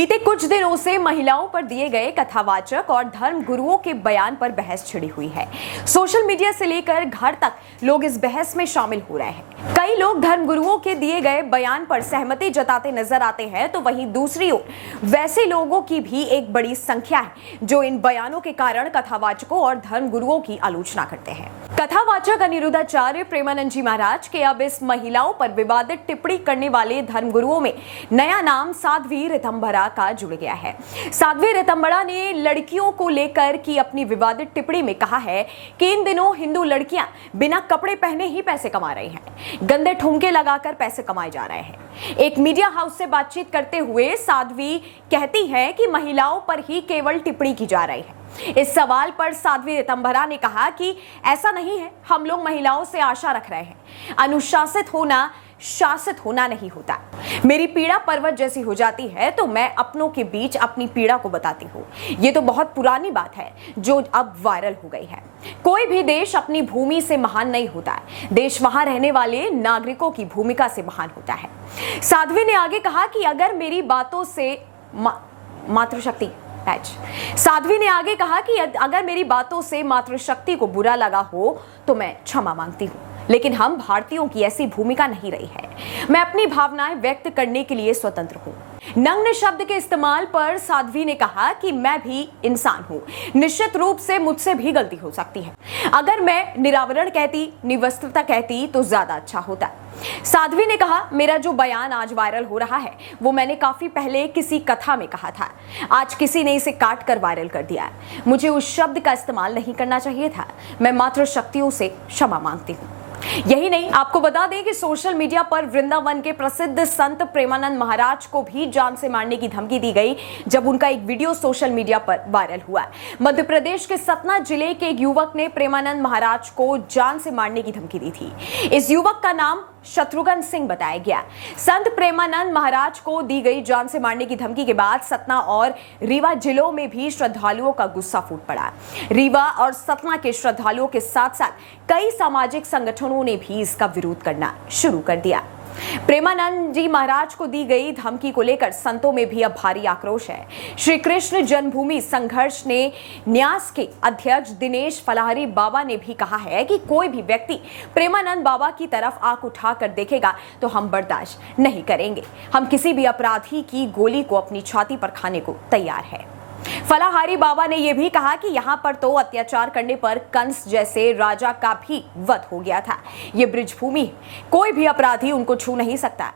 बीते कुछ दिनों से महिलाओं पर दिए गए कथावाचक और धर्म गुरुओं के बयान पर बहस छिड़ी हुई है। सोशल मीडिया से लेकर घर तक लोग इस बहस में शामिल हो रहे हैं। कई लोग धर्म गुरुओं के दिए गए बयान पर सहमति जताते नजर आते हैं, तो वहीं दूसरी ओर वैसे लोगों की भी एक बड़ी संख्या है जो इन बयानों के कारण कथावाचकों और धर्म गुरुओं की आलोचना करते हैं। कथावाचक अनिरुद्धाचार्य प्रेमानंद जी महाराज के अब इस महिलाओं पर विवादित टिप्पणी करने वाले धर्म गुरुओं में नया नाम साध्वी ऋतंभरा का जुड़ गया है। साध्वी ऋतंभरा ने लड़कियों को लेकर की अपनी विवादित टिप्पणी में कहा है कि इन दिनों हिंदू लड़कियां बिना कपड़े पहने ही पैसे कमा रही हैं, गंदे ठुमके लगाकर पैसे कमाए जा रहे हैं। एक मीडिया हाउस से बातचीत करते हुए साध्वी कहती हैं कि महिलाओं पर ही केवल टिप्पणी की जा रही है। इस सवाल पर साध्वी ऋतंभरा ने कहा कि ऐसा नहीं है, हम लोग महिलाओं से आशा रख रहे हैं। अनुशासित होना शासित होना नहीं होता। मेरी पीड़ा पर्वत जैसी हो जाती है तो मैं अपनों के बीच अपनी पीड़ा को बताती हूँ। ये तो बहुत पुरानी बात है जो अब वायरल हो गई है। कोई भी देश अपनी भूमि से महान नहीं होता है, देश वहां रहने वाले नागरिकों की भूमिका से महान होता है। साध्वी ने आगे कहा कि अगर मेरी बातों से मातृशक्ति साध्वी ने आगे कहा कि अगर मेरी बातों से मातृशक्ति को बुरा लगा हो तो मैं क्षमा मांगती हूँ, लेकिन हम भारतीयों की ऐसी भूमिका नहीं रही है। मैं अपनी भावनाएं व्यक्त करने के लिए स्वतंत्र हूँ। नग्न शब्द के इस्तेमाल पर साध्वी ने कहा कि मैं भी इंसान हूँ, निश्चित रूप से मुझसे भी गलती हो सकती है। अगर मैं निरावरण कहती, निवस्त्रता कहती तो ज्यादा अच्छा होता। साध्वी ने कहा, मेरा जो बयान आज वायरल हो रहा है वो मैंने काफी पहले किसी कथा में कहा था। आज किसी ने इसे काट कर वायरल कर दिया। मुझे उस शब्द का इस्तेमाल नहीं करना चाहिए था। मैं मातृशक्तियों से क्षमा मांगती हूँ। यही नहीं, आपको बता दें कि सोशल मीडिया पर वृंदावन के प्रसिद्ध संत प्रेमानंद महाराज को भी जान से मारने की धमकी दी गई जब उनका एक वीडियो सोशल मीडिया पर वायरल हुआ। मध्य प्रदेश के सतना जिले के एक युवक ने प्रेमानंद महाराज को जान से मारने की धमकी दी थी। इस युवक का नाम शत्रुघ्न सिंह बताया गया। संत प्रेमानंद महाराज को दी गई जान से मारने की धमकी के बाद सतना और रीवा जिलों में भी श्रद्धालुओं का गुस्सा फूट पड़ा। रीवा और सतना के श्रद्धालुओं के साथ साथ कई सामाजिक संगठनों ने भी इसका विरोध करना शुरू कर दिया। प्रेमानंद जी महाराज को दी गई धमकी को लेकर संतों में भी अब भारी आक्रोश है। श्री कृष्ण जन्मभूमि संघर्ष ने न्यास के अध्यक्ष दिनेश फलाहरी बाबा ने भी कहा है कि कोई भी व्यक्ति प्रेमानंद बाबा की तरफ आंख उठाकर देखेगा तो हम बर्दाश्त नहीं करेंगे। हम किसी भी अपराधी की गोली को अपनी छाती पर खाने को तैयार है। फलाहारी बाबा ने यह भी कहा कि यहाँ पर तो अत्याचार करने पर कंस जैसे राजा का भी वध हो गया था। ये ब्रिजभूमि, कोई भी अपराधी उनको छू नहीं सकता।